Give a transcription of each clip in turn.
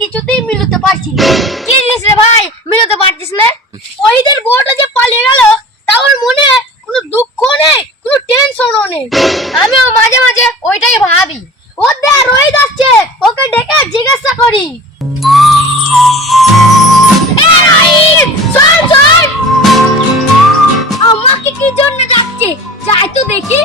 কিছুতেই মিলতে পারছি না। কি জিনিস রে ভাই? মিলতে পারছিস না? দিন বউটা যে পালিয়ে গেল, তা ওর মনে কোনো দুঃখ নেই, কোনো টেনশনও নেই। আমিও মাঝে মাঝে ওইটাই ভাবি। ও দে রয়ে যাচ্ছে ওকে ডেকে জিজ্ঞাসা করি। আমাকে কি জন্য ডাকছে? যাই তো দেখি।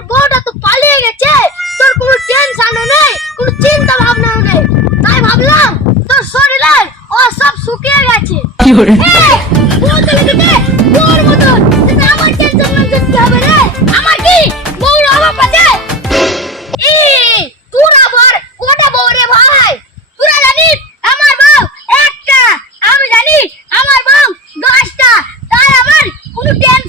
তোর বউটা তো পালিয়ে গেছে। তোর কোনো টেনশনও নেই কোনো চিন্তা ভাবনাও নেই। তাই ভাবলাম তোর শরীরে ও সব শুকিয়ে গেছে। আমার বউ ভাই? তোরা জানিস আমার বউ একটা আমি জানি আমার বউ দশটা। তাই আমার কোনো টেনশন